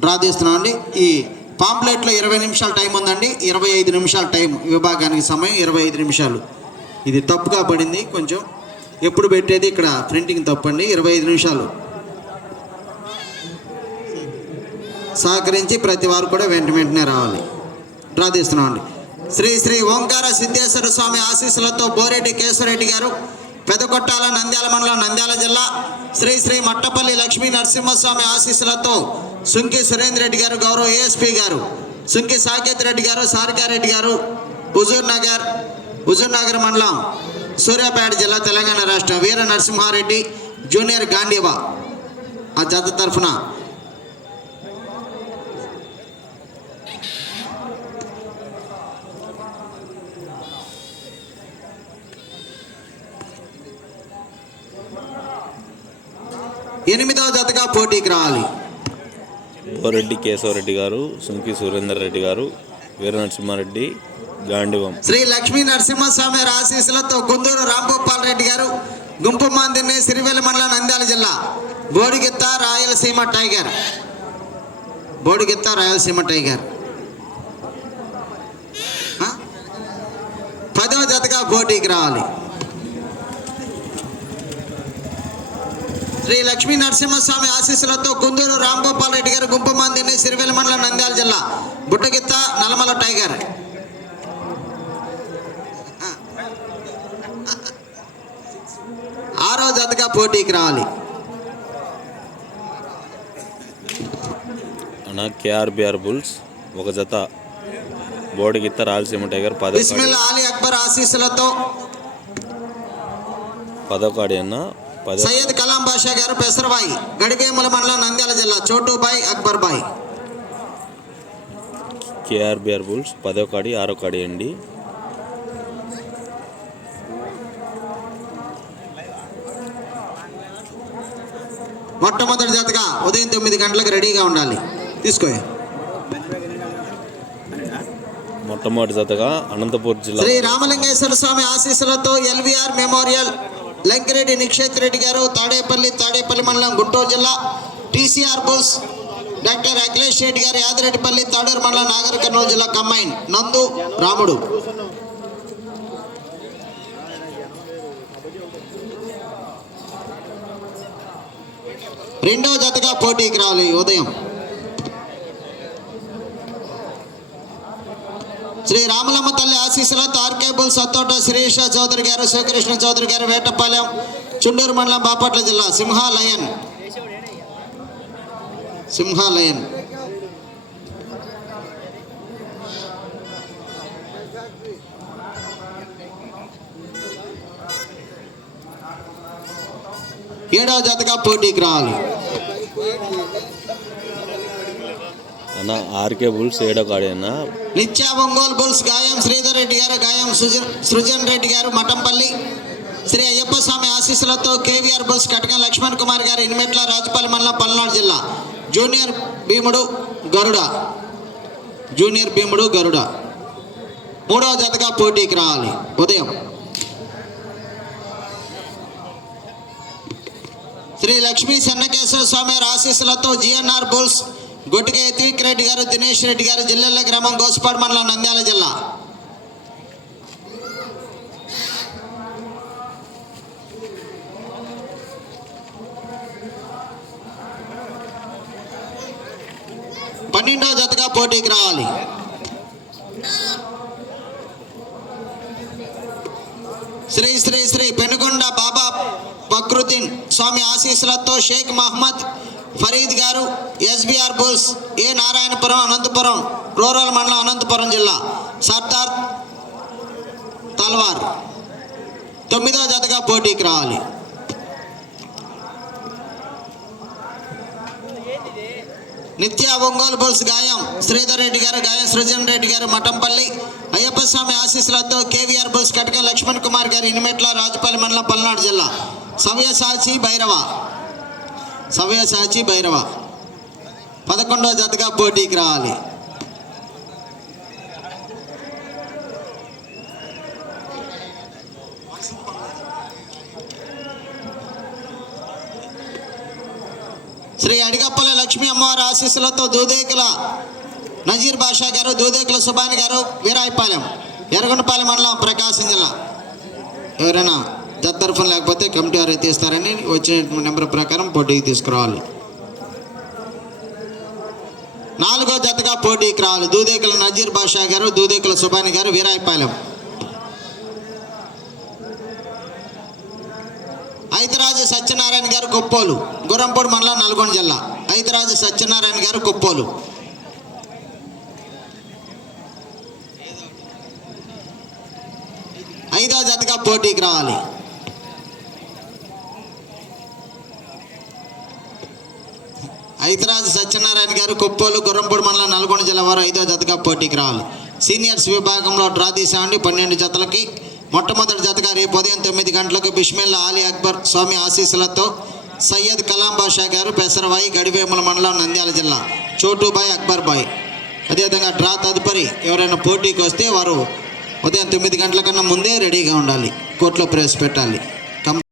Draw తీస్తున్నామండి ఈ పాంప్లెట్లో ఇరవై నిమిషాల టైం ఉందండి. ఇరవై ఐదు నిమిషాల టైం విభాగానికి సమయం ఇరవై ఐదు నిమిషాలు. ఇది తప్పుగా పడింది కొంచెం. ఎప్పుడు పెట్టేది? ఇక్కడ ప్రింటింగ్ తప్పండి. ఇరవై ఐదు నిమిషాలు. సహకరించి ప్రతి వారు కూడా వెంట వెంటనే రావాలి. డ్రా తీస్తున్నామండి శ్రీ శ్రీ ఓంకార సిద్ధేశ్వర స్వామి ఆశీస్సులతో బోరెడ్డి కేశవరెడ్డి గారు పెదకొట్టాల నంద్యాల మండలం నంద్యాల జిల్లా శ్రీ శ్రీ మట్టపల్లి లక్ష్మీ నరసింహస్వామి ఆశీస్సులతో సుంకి సురేంద్ర రెడ్డి గారు గౌరవ ఏఎస్పీ గారు సుంకి సాకేత్ రెడ్డి గారు సారికారెడ్డి గారు హుజూర్ నగర్ హుజూర్ నగర్ మండలం సూర్యాపేట జిల్లా తెలంగాణ రాష్ట్రం వీర నరసింహారెడ్డి జూనియర్ గాంధీవా ఆ జత తరఫున. ఎనిమిదవ జతగా పోటీకి రావాలి. బోరెడ్డి కేశవరెడ్డి గారు సుంకి సురేందర్ రెడ్డి గారు వీర నరసింహారెడ్డి గాండివం శ్రీ లక్ష్మీ నరసింహస్వామి ఆశీస్సులతో గుంటూరు రాంగోపాల్ రెడ్డి గారు గుంపు మందిని సిరివెల్లి మండలం నంద్యాల జిల్లా బోడిగిత్త రాయలసీమ టైగర్. బోడిగిత్త రాయలసీమ టైగర్. పదవ జతగా పోటీకి రావాలి. శ్రీ లక్ష్మీ నరసింహస్వామి ఆశీస్సులతో గుందూరు రాంగోపాల్ రెడ్డి గారు గుంపు మందిని సిరివెల్లి మండలం నంద్యాల జిల్లా బుట్టగిత్త నల్లమల టైగర్. ఆరో జతగా పోటీకి రావాలి. అన్న కేఆర్బిఆర్ బుల్స్ ఒక జత బోడిగిత్త రాయలసీమ టైగర్ పదో అలీ అక్బర్ ఆశీస్సులతో పదో కాడి అన్న సయ్యద్ కలాం బాషా గారు పెసరబాయి గడివేముల మండలం నంద్యాల జిల్లా చోటుబాయ్ అక్బర్ బాయ్ కేఆర్బిఆర్ బుల్స్ పదో కాడి ఆరో కాడి అండి. మొట్టమొదటి జతగా ఉదయం తొమ్మిది గంటలకు రెడీగా ఉండాలి. తీసుకో మొట్టమొదటి జతగా అనంతపూర్ జిల్లా. శ్రీ రామలింగేశ్వర స్వామి ఆశీస్సులతో ఎల్విఆర్ మెమోరియల్ లంకిరెడ్డి నిక్షేత్ రెడ్డి గారు తాడేపల్లి తాడేపల్లి మండలం గుంటూరు జిల్లా టీసీఆర్ బోస్ డాక్టర్ అఖిలేష్ రెడ్డి గారు యాదిరెడ్డిపల్లి తాడూరు మండలం నాగర్ కర్నూలు జిల్లా కమ్మైన్ నందు రాముడు. రెండవ జతగా పోటీకి రావాలి ఉదయం. శ్రీ రామలమ్మ తల్లి ఆశీస్సులతో ఆర్కేబుల్ సత్తోట శ్రీష చౌదరి గారు శివకృష్ణ చౌదరి గారు వేటపాలెం చుండూరు మండలం బాపట్ల జిల్లా సింహాలయన్. సింహాలయన్. ఏడవ జతగా పోటీకి రావాలి. అన్న ఆర్కే బుల్స్ ఏడో కాడేనా నిత్యా ఒంగోలు బుల్స్ గాయం శ్రీధర్ రెడ్డి గారు గాయం సుజన్ సృజన్ రెడ్డి గారు మఠంపల్లి. శ్రీ అయ్యప్ప స్వామి ఆశీస్సులతో కేవీఆర్ బుల్స్ కటకం లక్ష్మణ్ కుమార్ గారు ఇనిమెట్ల రాజపల్లి మండలం పల్నాడు జిల్లా. జూనియర్ భీముడు గరుడ. జూనియర్ భీముడు గరుడ. మూడవ జతగా పోటీకి రావాలి. ఉదయం. శ్రీ లక్ష్మీ సన్నకేశ్వర స్వామి ఆశీస్సులతో జిఎన్ఆర్ బుల్స్ గొట్టిక తీక్ రెడ్డి గారు దినేష్ రెడ్డి గారు జిల్లెల్ల గ్రామం గోసుపాడు మండలం నంద్యాల జిల్లా. పన్నెండవ జతగా పోటీకి రావాలి. శ్రీ శ్రీ శ్రీ పెనుగొండ బాబా బక్రుద్దీన్ స్వామి ఆశీస్సులతో షేక్ మహమ్మద్ ఫరీద్ గారు SBR bulls A Narayanapuram Anantapuram rural మండలం అనంతపురం జిల్లా సర్దార్ తల్వార్ తొమ్మిదవ జతగా పోటీకి రావాలి. నిత్య ఒంగోలు బుల్స్ గాయం శ్రీధర్ రెడ్డి గారు గాయం సృజన్ రెడ్డి గారు మఠంపల్లి అయ్యప్ప స్వామి ఆశీస్సులతో కేవీఆర్ బుల్స్ కటక లక్ష్మణ్ కుమార్ గారు ఇనిమెట్ల రాజపల్లి మండలం పల్నాడు జిల్లా. సవ్యసాచి భైరవ. సవ్యసాచి భైరవ. పదకొండవ జతగా పోటీకి రావాలి. శ్రీ అడిగప్పల లక్ష్మీ అమ్మవారి ఆశీస్సులతో దూదేకుల నజీర్ బాషా గారు దూదేకుల సుబాని గారు వీరాయిపాలెం ఎర్రగొండపాలెం మండలం ప్రకాశం జిల్లా. ఎవరైనా తత్తరఫం తరఫున లేకపోతే కమిటీ వారు తీస్తారని వచ్చిన నెంబర్ ప్రకారం పోటీకి తీసుకురావాలి. నాలుగో జతగా పోటీకి రావాలి. దూదేకుల నజీర్ బాషా గారు దూదేకుల సుబాని గారు వీరాయిపాలెం. ఐతరాజు సత్యనారాయణ గారు కొప్పోలు గుర్రంపూడి మండలం నల్గొండ జిల్లా. ఐతరాజు సత్యనారాయణ గారు కొప్పోలు. ఐదో జతగా పోటీకి రావాలి. ఐతరాజు సత్యనారాయణ గారు కొప్పోలు గుర్రంపూడి మండలం నల్గొండ జిల్లా వారు ఐదో జతగా పోటీకి రావాలి. సీనియర్స్ విభాగంలో డ్రా తీసామండి పన్నెండు జతలకి మొట్టమొదటి జతగా రేపు ఉదయం తొమ్మిది గంటలకు బిష్మిల్లా అలీ అక్బర్ స్వామి ఆశీస్సులతో సయ్యద్ కలాం బాషా గారు పెసరవాయి గడివేముల మండలం నంద్యాల జిల్లా. చోటుబాయ్ అక్బర్ బాయ్. అదేవిధంగా డ్రా తదుపరి ఎవరైనా పోటీకి వస్తే వారు ఉదయం తొమ్మిది గంటల కన్నా ముందే రెడీగా ఉండాలి. కోర్టులో ప్రవేశపెట్టాలి.